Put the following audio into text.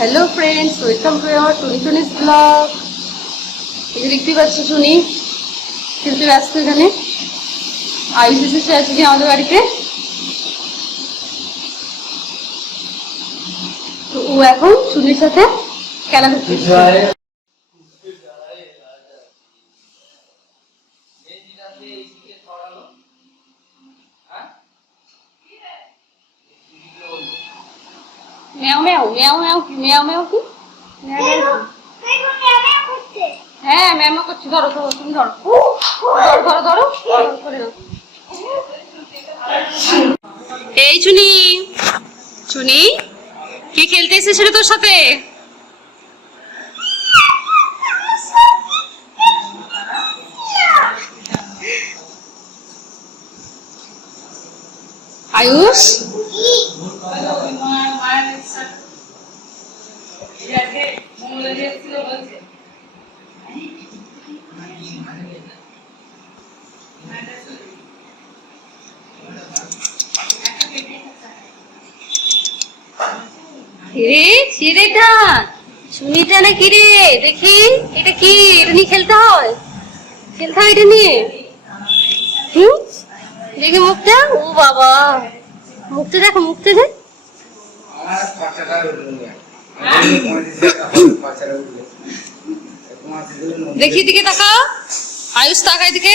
Hello friends, welcome to আমার টুনিস blog. এই যে দেখতেই পাচ্ছ শুনি খেলতে ব্যস্ত। এখানে আয়ুষ এসেছে আজকে আমাদের বাড়িতে। তো ও এখন শুনির সাথে খেলা করতে ম্যাও ম্যাও ম্যাও ম্যাও কি ম্যাও ম্যাও কি হ্যাঁ ম্যাও করছি। ধরো ধরো তুমি ধরো ধরো ধরো ধরো করে দাও। এই চুনি চুনি কে খেলতে এসেছিল তোর সাথে? আয়ুষ ছেড়েটা শুনিটা না কি রে? দেখি এটা কি? এটা নিয়ে খেলতে হয়? খেলতে হয় এটা নিয়ে? দেখি মুখটা। ও বাবা, মুখটা দেখো, মুখটা দেখ। দেখি দিকে তাকা আয়ুষ, তাকায় দিকে।